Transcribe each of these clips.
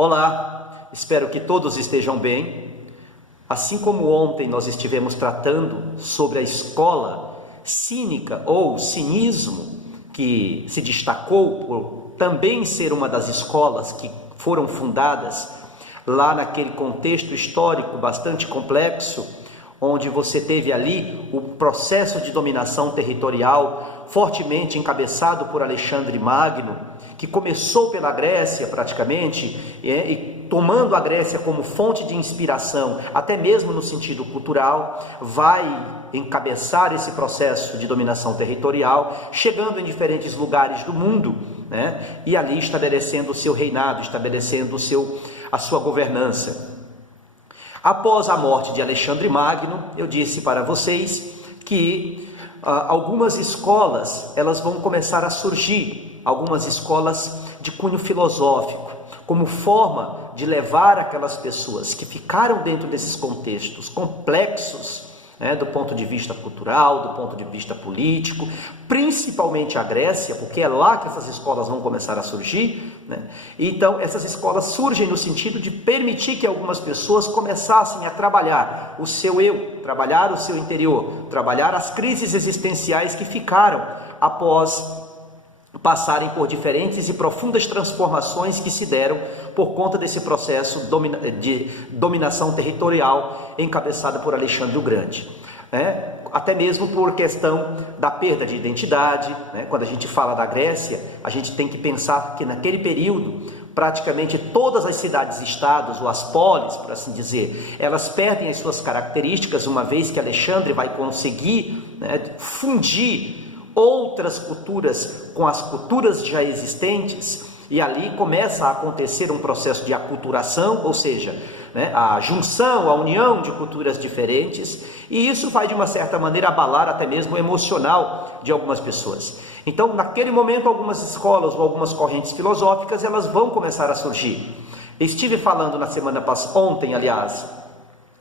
Olá, espero que todos estejam bem. Assim como ontem nós estivemos tratando sobre a escola cínica ou cinismo, que se destacou por também ser uma das escolas que foram fundadas lá naquele contexto histórico bastante complexo, onde você teve ali o processo de dominação territorial fortemente encabeçado por Alexandre Magno, que começou pela Grécia praticamente, e tomando a Grécia como fonte de inspiração, até mesmo no sentido cultural, vai encabeçar esse processo de dominação territorial, chegando em diferentes lugares do mundo, né? E ali estabelecendo o seu reinado, estabelecendo a sua governança. Após a morte de Alexandre Magno, eu disse para vocês que algumas escolas elas vão começar a surgir, algumas escolas de cunho filosófico, como forma de levar aquelas pessoas que ficaram dentro desses contextos complexos, né, do ponto de vista cultural, do ponto de vista político, principalmente a Grécia, porque é lá que essas escolas vão começar a surgir, né? Então essas escolas surgem no sentido de permitir que algumas pessoas começassem a trabalhar o seu eu, trabalhar o seu interior, trabalhar as crises existenciais que ficaram após passarem por diferentes e profundas transformações que se deram por conta desse processo de dominação territorial encabeçada por Alexandre o Grande, né? Até mesmo por questão da perda de identidade, né? Quando a gente fala da Grécia, a gente tem que pensar que naquele período praticamente todas as cidades-estados, ou as polis, por assim dizer, elas perdem as suas características, uma vez que Alexandre vai conseguir, né, fundir outras culturas com as culturas já existentes, e ali começa a acontecer um processo de aculturação, ou seja, né, a junção, a união de culturas diferentes, e isso vai de uma certa maneira abalar até mesmo o emocional de algumas pessoas. Então, naquele momento, algumas escolas ou algumas correntes filosóficas elas vão começar a surgir. Estive falando na semana passada, ontem, aliás,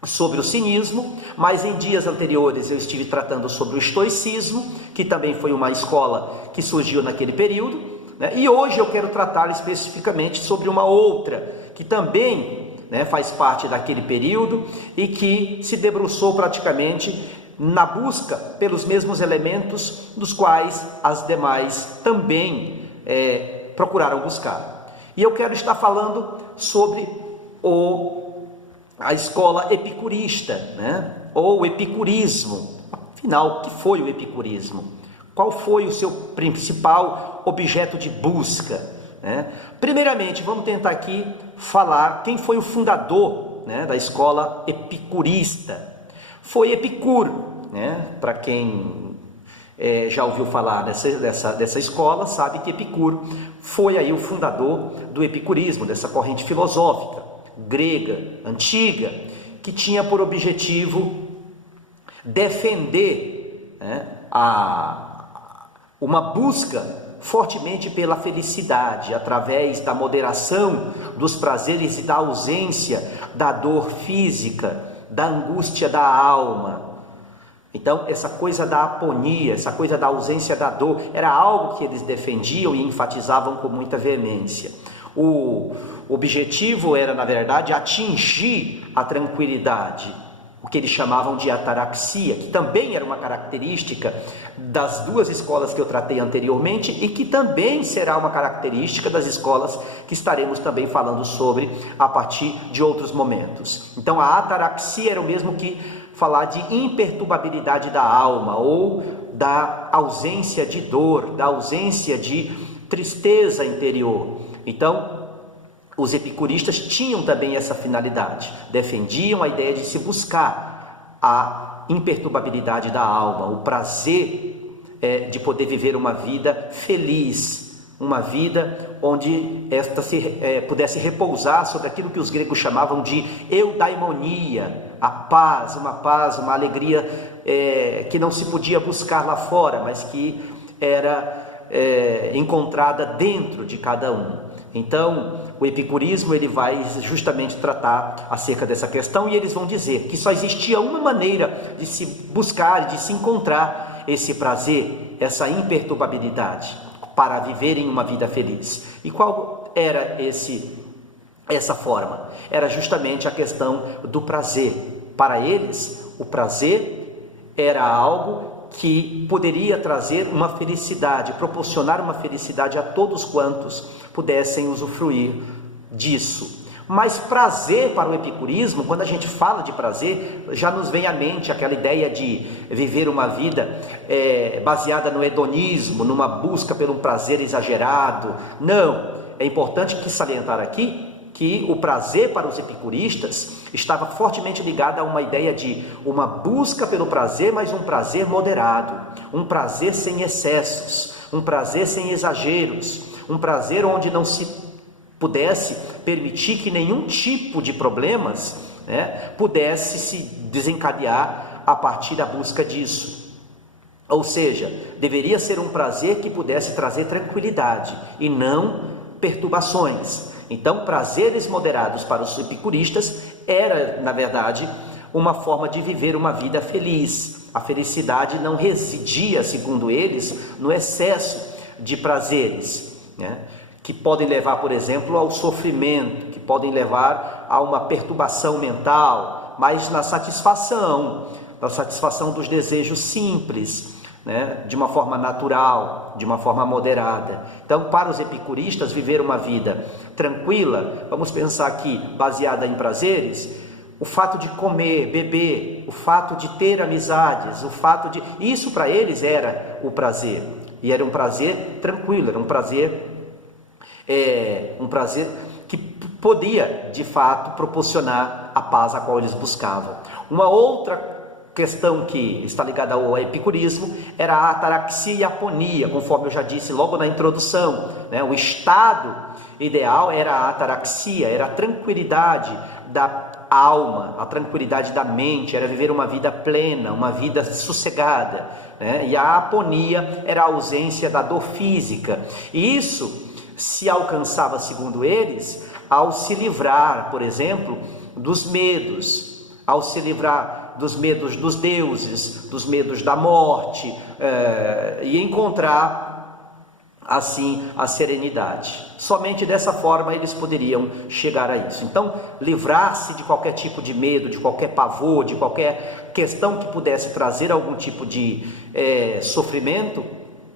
sobre o cinismo, mas em dias anteriores eu estive tratando sobre o estoicismo, que também foi uma escola que surgiu naquele período, né? E hoje eu quero tratar especificamente sobre uma outra, que também, né, faz parte daquele período e que se debruçou praticamente na busca pelos mesmos elementos dos quais as demais também procuraram buscar. E eu quero estar falando sobre a escola epicurista, né? Ou epicurismo. Afinal, o que foi o epicurismo? Qual foi o seu principal objeto de busca, né? Primeiramente, vamos tentar aqui falar quem foi o fundador, né, da escola epicurista. Foi Epicuro, né? Para quem já ouviu falar dessa escola, sabe que Epicuro foi aí o fundador do epicurismo, dessa corrente filosófica grega, antiga, que tinha por objetivo defender, né, uma busca fortemente pela felicidade, através da moderação dos prazeres e da ausência da dor física, da angústia da alma. Então, essa coisa da aponia, essa coisa da ausência da dor, era algo que eles defendiam e enfatizavam com muita veemência. O objetivo era, na verdade, atingir a tranquilidade, o que eles chamavam de ataraxia, que também era uma característica das duas escolas que eu tratei anteriormente e que também será uma característica das escolas que estaremos também falando sobre a partir de outros momentos. Então, a ataraxia era o mesmo que falar de imperturbabilidade da alma, ou da ausência de dor, da ausência de tristeza interior. Então, os epicuristas tinham também essa finalidade, defendiam a ideia de se buscar a imperturbabilidade da alma, o prazer de poder viver uma vida feliz, uma vida onde esta pudesse repousar sobre aquilo que os gregos chamavam de eudaimonia, a paz, uma alegria que não se podia buscar lá fora, mas que era encontrada dentro de cada um. Então, o epicurismo ele vai justamente tratar acerca dessa questão, e eles vão dizer que só existia uma maneira de se buscar, de se encontrar esse prazer, essa imperturbabilidade, para viverem uma vida feliz. E qual era essa forma. Era justamente a questão do prazer. Para eles, o prazer era algo que poderia trazer uma felicidade, proporcionar uma felicidade a todos quantos pudessem usufruir disso. Mas prazer para o epicurismo, quando a gente fala de prazer, já nos vem à mente aquela ideia de viver uma vida baseada no hedonismo, numa busca pelo prazer exagerado. Não, é importante que salientar aqui que o prazer para os epicuristas estava fortemente ligado a uma ideia de uma busca pelo prazer, mas um prazer moderado, um prazer sem excessos, um prazer sem exageros, um prazer onde não se pudesse permitir que nenhum tipo de problemas, pudesse se desencadear a partir da busca disso. Ou seja, deveria ser um prazer que pudesse trazer tranquilidade e não perturbações. Então, prazeres moderados para os epicuristas era, na verdade, uma forma de viver uma vida feliz. A felicidade não residia, segundo eles, no excesso de prazeres, que podem levar, por exemplo, ao sofrimento, que podem levar a uma perturbação mental, mas na satisfação dos desejos simples, de uma forma natural, de uma forma moderada. Então, para os epicuristas, viver uma vida tranquila, vamos pensar aqui, baseada em prazeres, o fato de comer, beber, o fato de ter amizades, isso para eles era o prazer, e era um prazer tranquilo, era um prazer que podia, de fato, proporcionar a paz a qual eles buscavam. Uma outra questão que está ligada ao epicurismo era a ataraxia e a aponia, conforme eu já disse logo na introdução, O estado ideal era a ataraxia, era a tranquilidade da alma, a tranquilidade da mente, era viver uma vida plena, uma vida sossegada, E a aponia era a ausência da dor física. E isso se alcançava, segundo eles, ao se livrar, por exemplo, dos medos, ao se livrar dos medos dos deuses, dos medos da morte, e encontrar, assim, a serenidade. Somente dessa forma eles poderiam chegar a isso. Então, livrar-se de qualquer tipo de medo, de qualquer pavor, de qualquer questão que pudesse trazer algum tipo de sofrimento,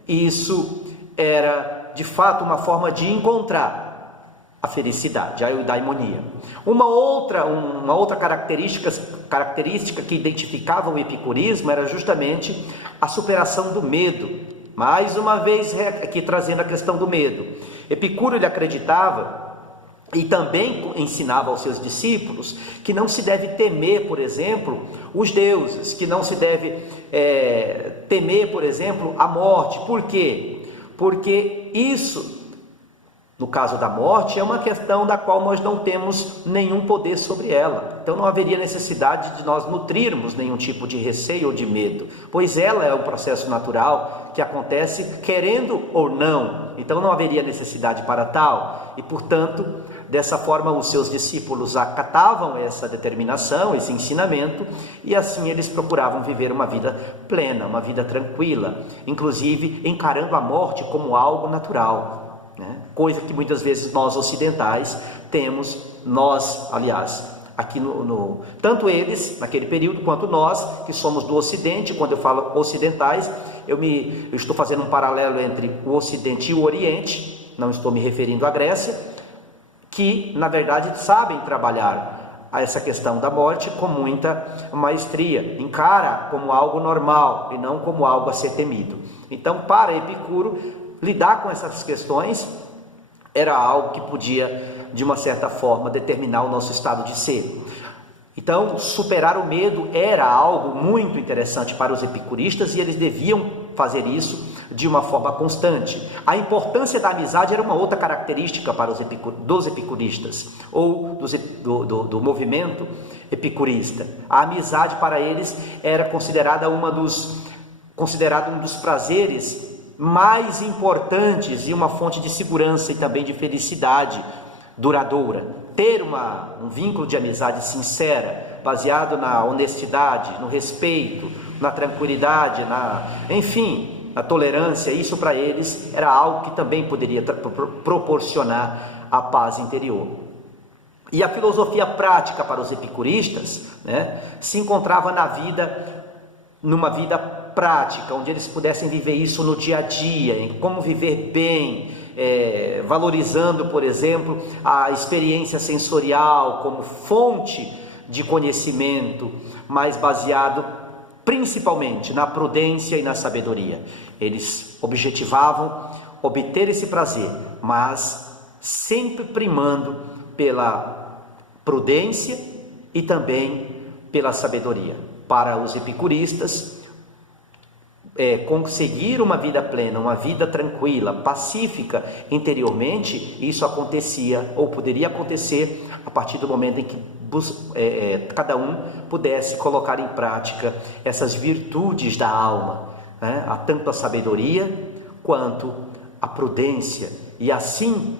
isso era, de fato, uma forma de encontrar a felicidade, a eudaimonia. Uma outra característica que identificava o epicurismo era justamente a superação do medo. Mais uma vez aqui trazendo a questão do medo. Epicuro, ele acreditava e também ensinava aos seus discípulos que não se deve temer, por exemplo, os deuses, que não se deve temer, por exemplo, a morte. Por quê? Porque isso, no caso da morte, é uma questão da qual nós não temos nenhum poder sobre ela. Então não haveria necessidade de nós nutrirmos nenhum tipo de receio ou de medo, pois ela é um processo natural que acontece querendo ou não. Então não haveria necessidade para tal. E, portanto, dessa forma os seus discípulos acatavam essa determinação, esse ensinamento, e assim eles procuravam viver uma vida plena, uma vida tranquila, inclusive encarando a morte como algo natural. Coisa que muitas vezes nós ocidentais temos, aqui tanto eles naquele período quanto nós que somos do Ocidente. Quando eu falo ocidentais, eu estou fazendo um paralelo entre o Ocidente e o Oriente, não estou me referindo à Grécia, que na verdade sabem trabalhar a essa questão da morte com muita maestria, encara como algo normal e não como algo a ser temido. Então, para Epicuro, lidar com essas questões era algo que podia, de uma certa forma, determinar o nosso estado de ser. Então, superar o medo era algo muito interessante para os epicuristas e eles deviam fazer isso de uma forma constante. A importância da amizade era uma outra característica para dos epicuristas, ou do movimento epicurista. A amizade para eles era considerado um dos prazeres mais importantes e uma fonte de segurança e também de felicidade duradoura. Ter um vínculo de amizade sincera, baseado na honestidade, no respeito, na tranquilidade, na tolerância, isso para eles era algo que também poderia proporcionar a paz interior. E a filosofia prática para os epicuristas, né, se encontrava numa vida prática, onde eles pudessem viver isso no dia a dia, em como viver bem, valorizando, por exemplo, a experiência sensorial como fonte de conhecimento, mas baseado principalmente na prudência e na sabedoria. Eles objetivavam obter esse prazer, mas sempre primando pela prudência e também pela sabedoria. Para os epicuristas, conseguir uma vida plena, uma vida tranquila, pacífica interiormente, isso acontecia ou poderia acontecer a partir do momento em que cada um pudesse colocar em prática essas virtudes da alma, né? Tanto a sabedoria quanto a prudência, e assim,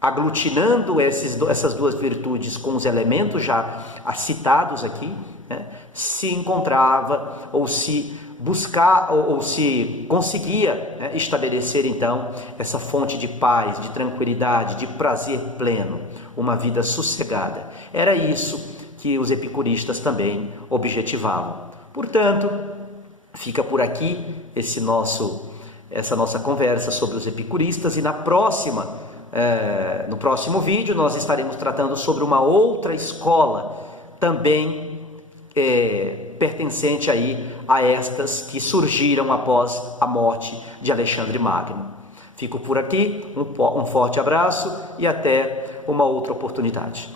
aglutinando essas duas virtudes com os elementos já citados aqui, né, se encontrava ou se buscar ou se conseguia, né, estabelecer então essa fonte de paz, de tranquilidade, de prazer pleno, uma vida sossegada. Era isso que os epicuristas também objetivavam. Portanto, fica por aqui essa nossa conversa sobre os epicuristas, e no próximo vídeo nós estaremos tratando sobre uma outra escola também pertencente aí a estas que surgiram após a morte de Alexandre Magno. Fico por aqui, um forte abraço e até uma outra oportunidade.